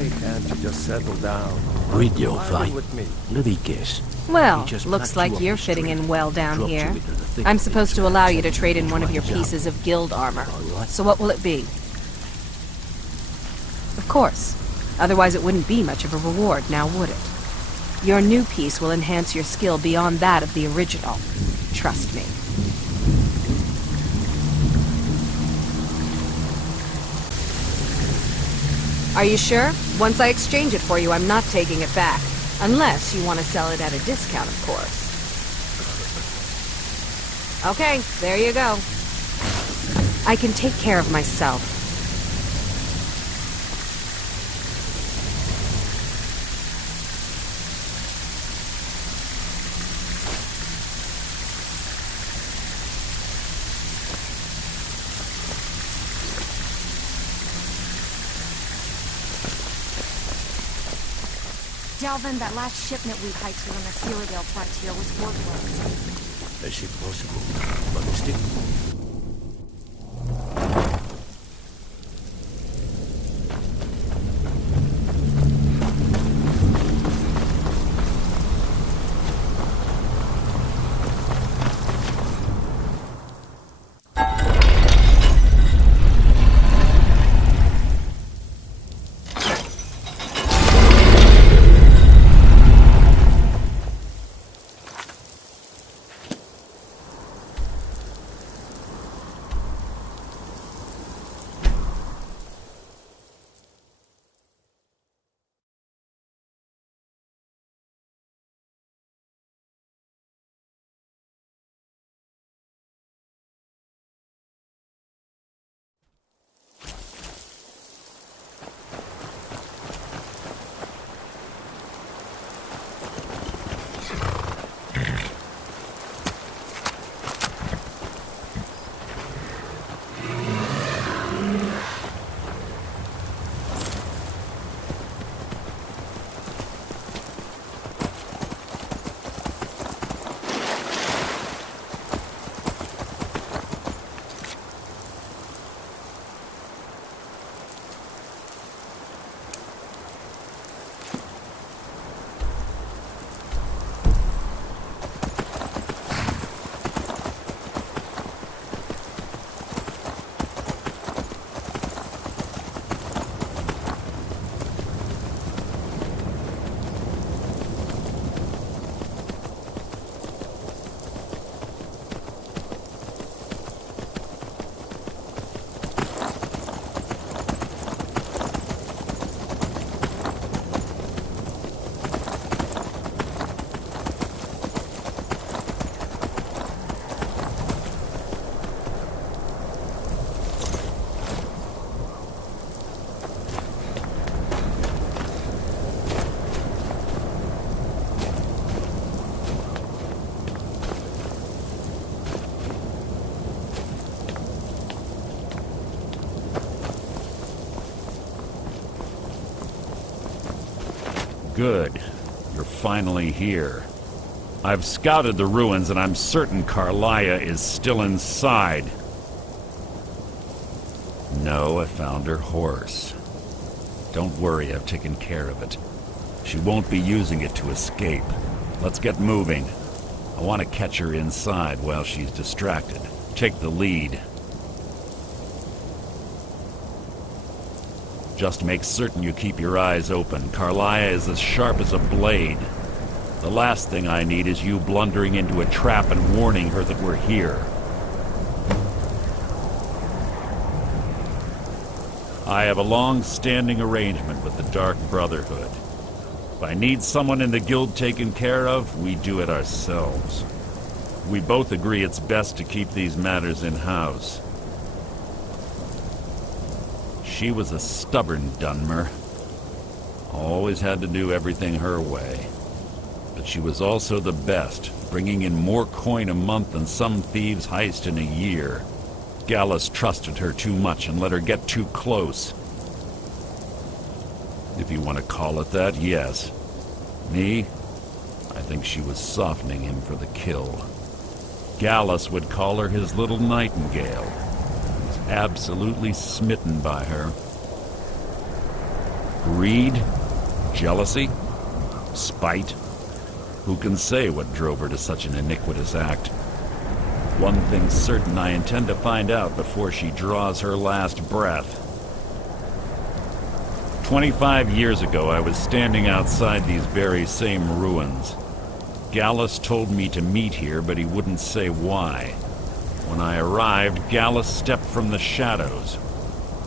Why can't you just settle down? Radio Island fly. with me. Let me guess. Well, He just looks packed you like up you're the fitting street, in well down dropped you here. into the thick I'm of supposed to things, allow you to and trade in one of your job. pieces of guild armor. All right. So what will it be? Of course. Otherwise it wouldn't be much of a reward, now would it? Your new piece will enhance your skill beyond that of the original. Trust me. Are you sure? Once I exchange it for you, I'm not taking it back. Unless you want to sell it at a discount, of course. Okay, there you go. I can take care of myself. Delvin, that last shipment we hiked here on the Cyrodiil frontier was worthless. Is it possible? Ballistic? Good. You're finally here. I've scouted the ruins and I'm certain Carlia is still inside. No, I found her horse. Don't worry, I've taken care of it. She won't be using it to escape. Let's get moving. I want to catch her inside while she's distracted. Take the lead. Just make certain you keep your eyes open. Carlia is as sharp as a blade. The last thing I need is you blundering into a trap and warning her that we're here. I have a long-standing arrangement with the Dark Brotherhood. If I need someone in the guild taken care of, we do it ourselves. We both agree it's best to keep these matters in-house. She was a stubborn Dunmer. Always had to do everything her way. But she was also the best, bringing in more coin a month than some thieves heist in a year. Gallus trusted her too much and let her get too close. If you want to call it that, yes. Me? I think she was softening him for the kill. Gallus would call her his little nightingale. He was absolutely smitten by her. Greed? Jealousy? Spite? Who can say what drove her to such an iniquitous act? One thing's certain, I intend to find out before she draws her last breath. 25 years ago, I was standing outside these very same ruins. Gallus told me to meet here, but he wouldn't say why. When I arrived, Gallus stepped from the shadows.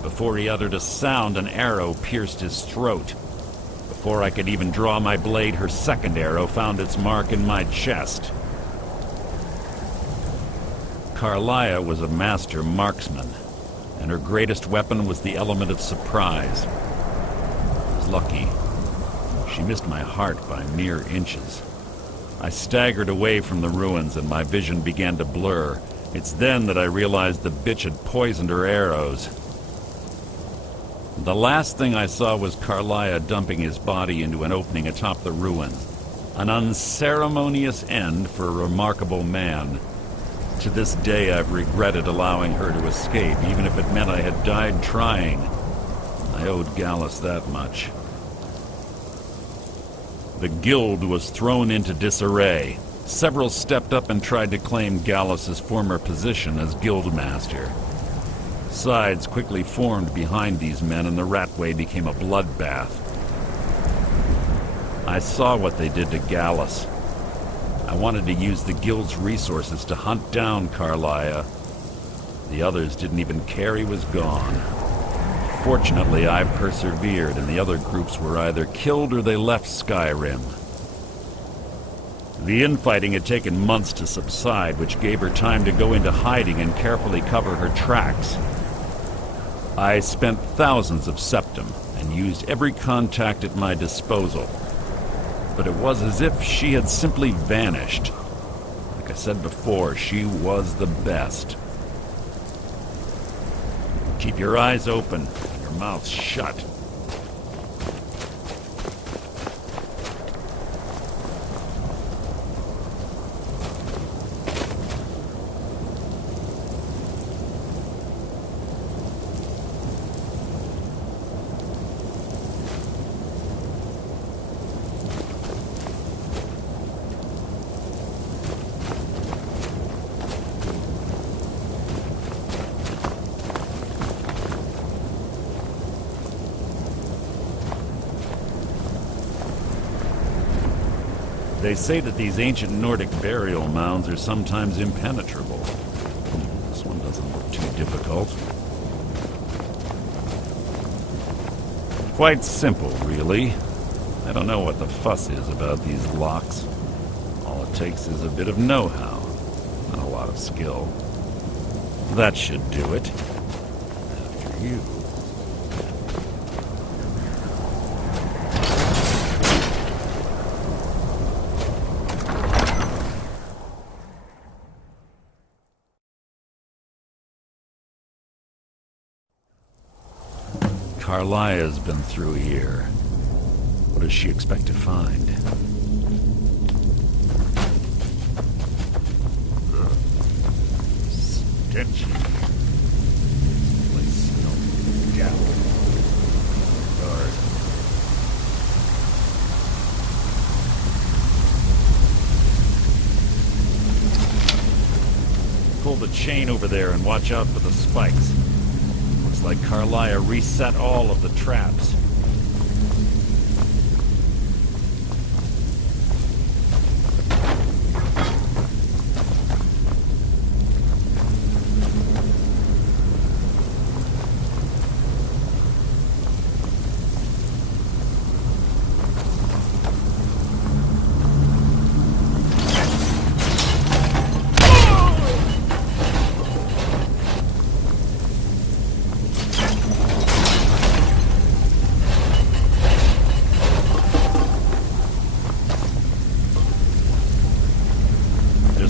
Before he uttered a sound, an arrow pierced his throat. Before I could even draw my blade, her second arrow found its mark in my chest. Carlia was a master marksman, and her greatest weapon was the element of surprise. I was lucky. She missed my heart by mere inches. I staggered away from the ruins, and my vision began to blur. It's then that I realized the bitch had poisoned her arrows. The last thing I saw was Carlia dumping his body into an opening atop the ruins. An unceremonious end for a remarkable man. To this day, I've regretted allowing her to escape, even if it meant I had died trying. I owed Gallus that much. The guild was thrown into disarray. Several stepped up and tried to claim Gallus's former position as guildmaster. Sides quickly formed behind these men, and the Ratway became a bloodbath. I saw what they did to Gallus. I wanted to use the guild's resources to hunt down Carlia. The others didn't even care he was gone. Fortunately, I persevered, and the other groups were either killed or they left Skyrim. The infighting had taken months to subside, which gave her time to go into hiding and carefully cover her tracks. I spent thousands of septum and used every contact at my disposal. But it was as if she had simply vanished. Like I said before, she was the best. Keep your eyes open, your mouth shut. They say that these ancient Nordic burial mounds are sometimes impenetrable. This one doesn't look too difficult. Quite simple, really. I don't know what the fuss is about these locks. All it takes is a bit of know-how, and a lot of skill. That should do it. After you. Carlia's been through here. What does she expect to find? Stench. This place smells gal. Guard. Pull the chain over there and watch out for the spikes. Looks like Carlia reset all of the traps.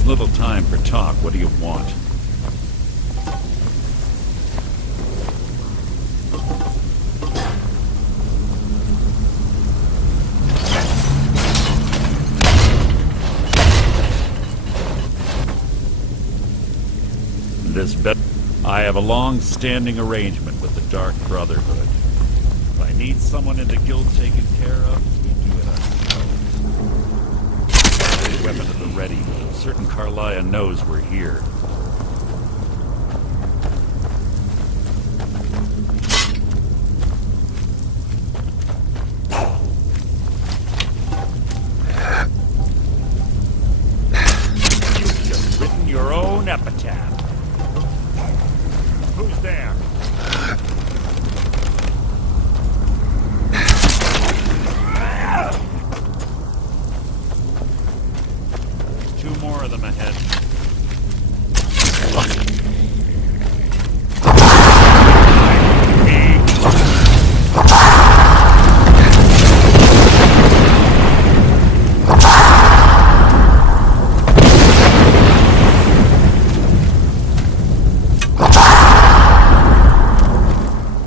Little time for talk. What do you want? I have a long-standing arrangement with the Dark Brotherhood. If I need someone in the guild taken care of, we do it ourselves. Weapon at the ready. Certain Carlia knows we're here. You've just written your own epitaph. Who's there? Two more of them ahead.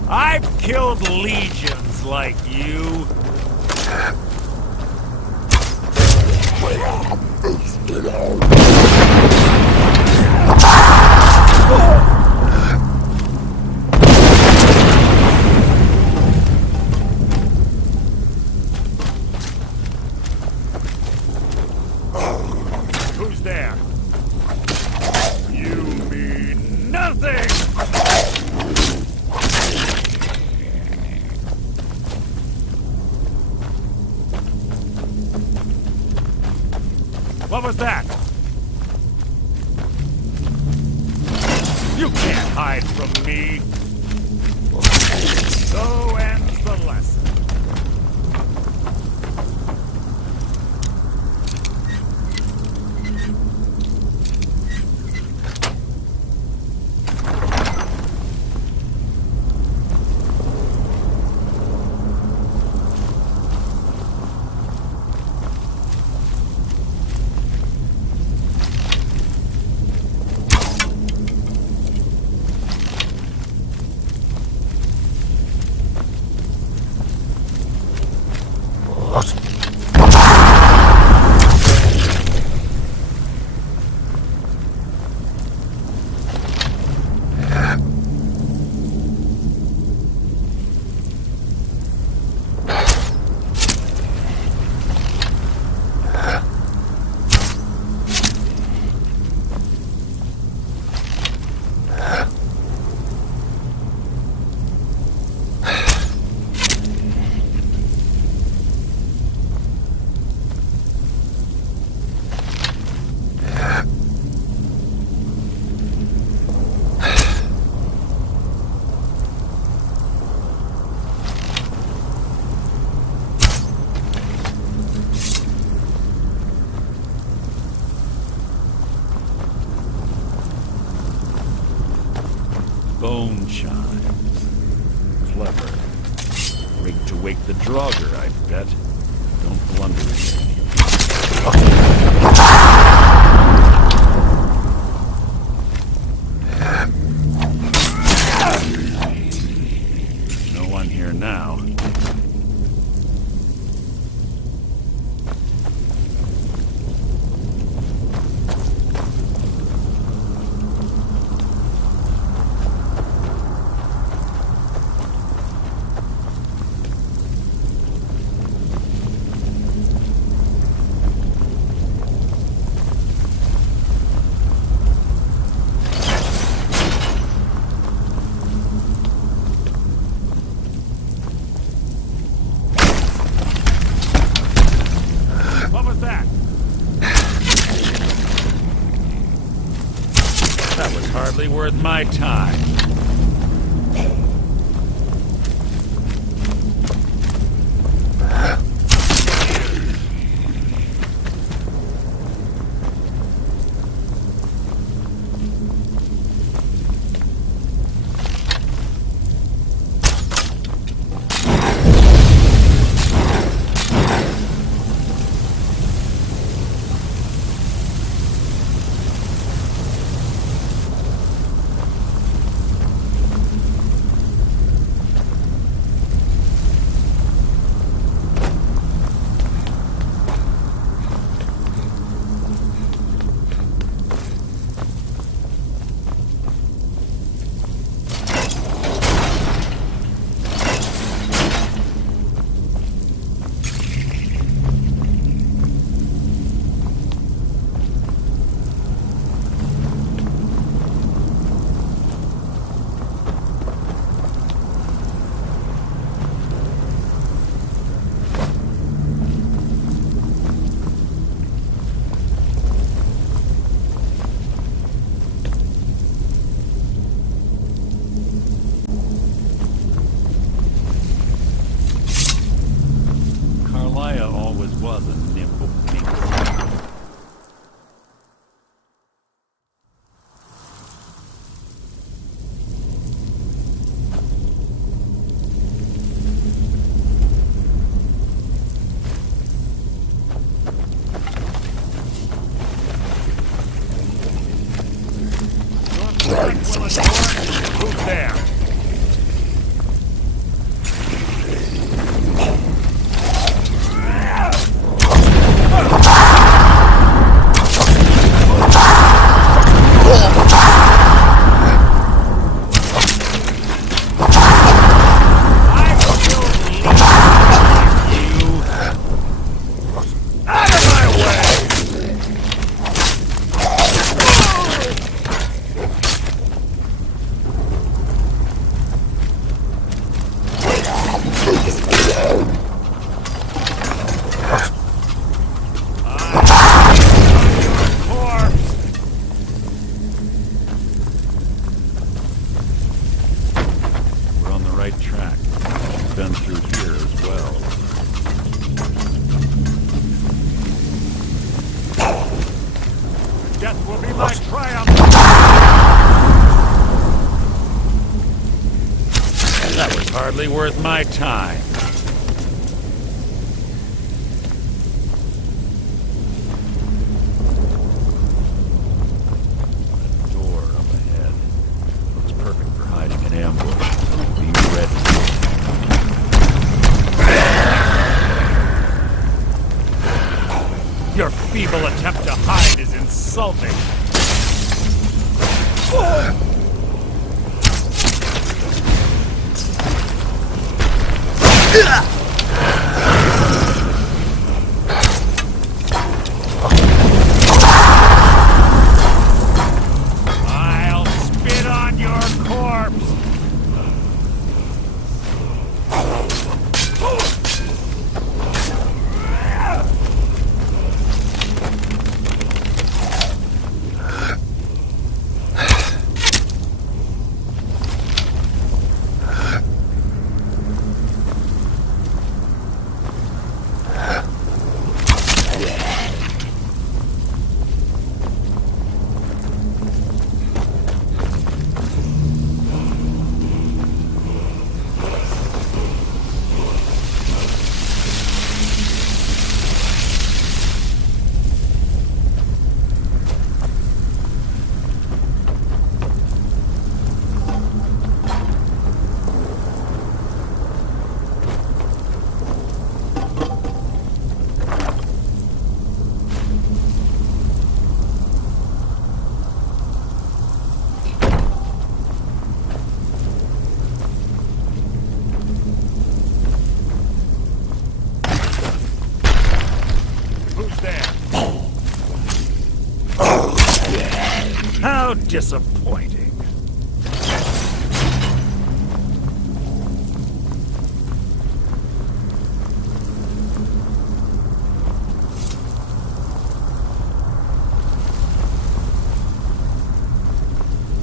I've killed legions like you. Who's there? You mean nothing! What was that? You can't hide from me. So ends the lesson. Bone chimes. Clever. Rigged to wake the Draugr, I bet. Don't blunder again. No one here now. That was hardly worth my time. was a nimble minx. Who's there? Hardly worth my time. That door up ahead looks perfect for hiding an ambush. Be ready. Your feeble attempt to hide is insulting. I'll spit on your corpse! How disappointing.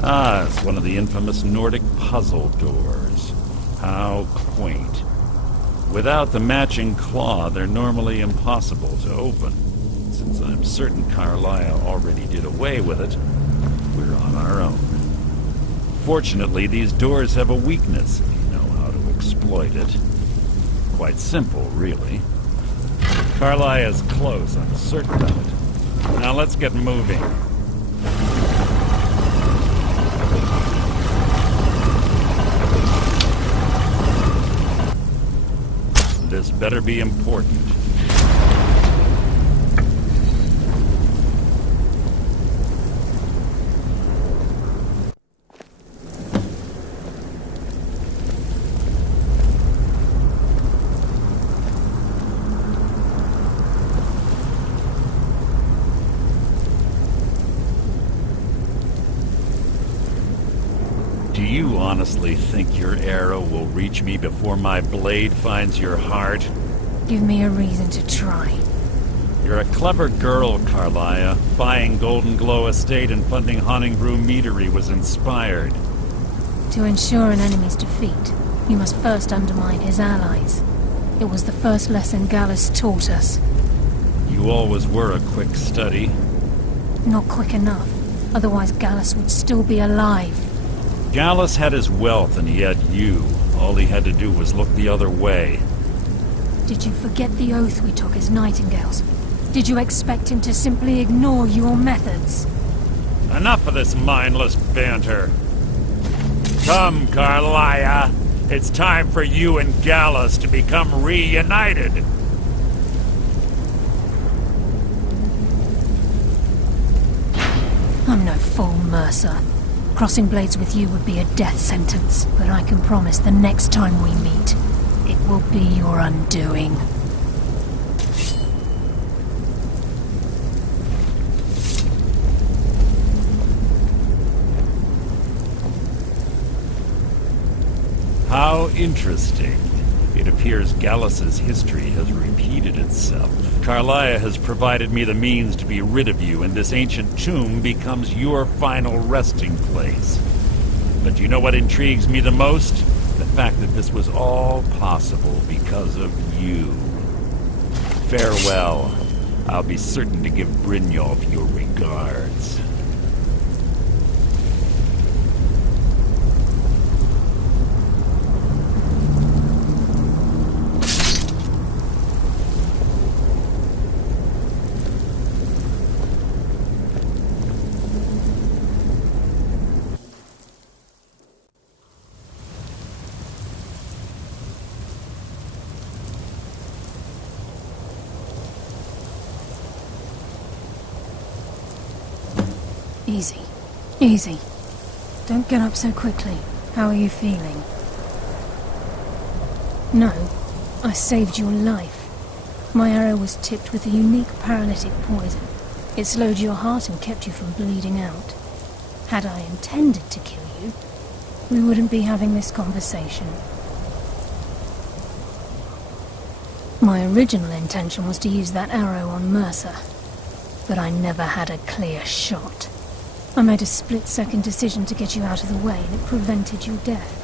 Ah, it's one of the infamous Nordic puzzle doors. How quaint. Without the matching claw, they're normally impossible to open. Since I'm certain Carlisle already did away with it, we're on our own. Fortunately, these doors have a weakness if you know how to exploit it. Quite simple, really. Carlisle is close, I'm certain of it. Now let's get moving. This better be important. Do you honestly think your arrow will reach me before my blade finds your heart? Give me a reason to try. You're a clever girl, Carlisle. Buying Golden Glow Estate and funding Honningbrew Meadery was inspired. To ensure an enemy's defeat, you must first undermine his allies. It was the first lesson Gallus taught us. You always were a quick study. Not quick enough. Otherwise Gallus would still be alive. Gallus had his wealth and he had you. All he had to do was look the other way. Did you forget the oath we took as Nightingales? Did you expect him to simply ignore your methods? Enough of this mindless banter. Come, Carlia. It's time for you and Gallus to become reunited. I'm no fool, Mercer. Crossing blades with you would be a death sentence, but I can promise the next time we meet, it will be your undoing. How interesting. It appears Gallus's history has repeated itself. Carlia has provided me the means to be rid of you, and this ancient tomb becomes your final resting place. But you know what intrigues me the most? The fact that this was all possible because of you. Farewell. I'll be certain to give Brynjolf your regards. Easy. Easy. Don't get up so quickly. How are you feeling? No. I saved your life. My arrow was tipped with a unique paralytic poison. It slowed your heart and kept you from bleeding out. Had I intended to kill you, we wouldn't be having this conversation. My original intention was to use that arrow on Mercer, but I never had a clear shot. I made a split-second decision to get you out of the way, and it prevented your death.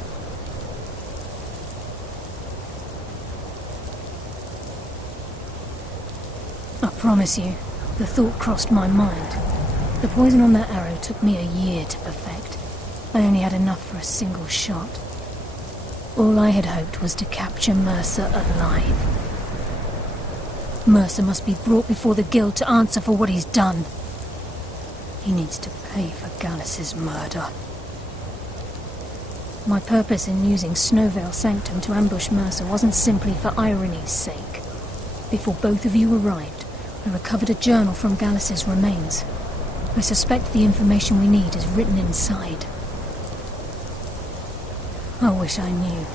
I promise you, the thought crossed my mind. The poison on that arrow took me a year to perfect. I only had enough for a single shot. All I had hoped was to capture Mercer alive. Mercer must be brought before the Guild to answer for what he's done. He needs to pay for Gallus's murder. My purpose in using Snow Veil Sanctum to ambush Mercer wasn't simply for irony's sake. Before both of you arrived, I recovered a journal from Gallus's remains. I suspect the information we need is written inside. I wish I knew.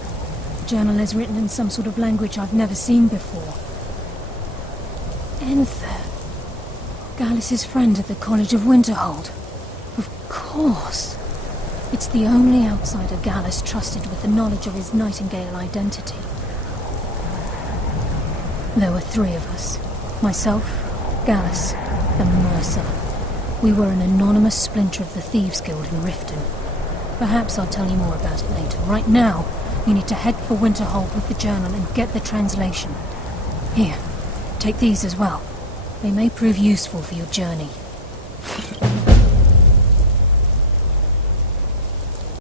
The journal is written in some sort of language I've never seen before. Enther. Gallus's friend at the College of Winterhold. Of course. It's the only outsider Gallus trusted with the knowledge of his Nightingale identity. There were three of us. Myself, Gallus, and Mercer. We were an anonymous splinter of the Thieves Guild in Riften. Perhaps I'll tell you more about it later. Right now, you need to head for Winterhold with the journal and get the translation. Here, take these as well. They may prove useful for your journey.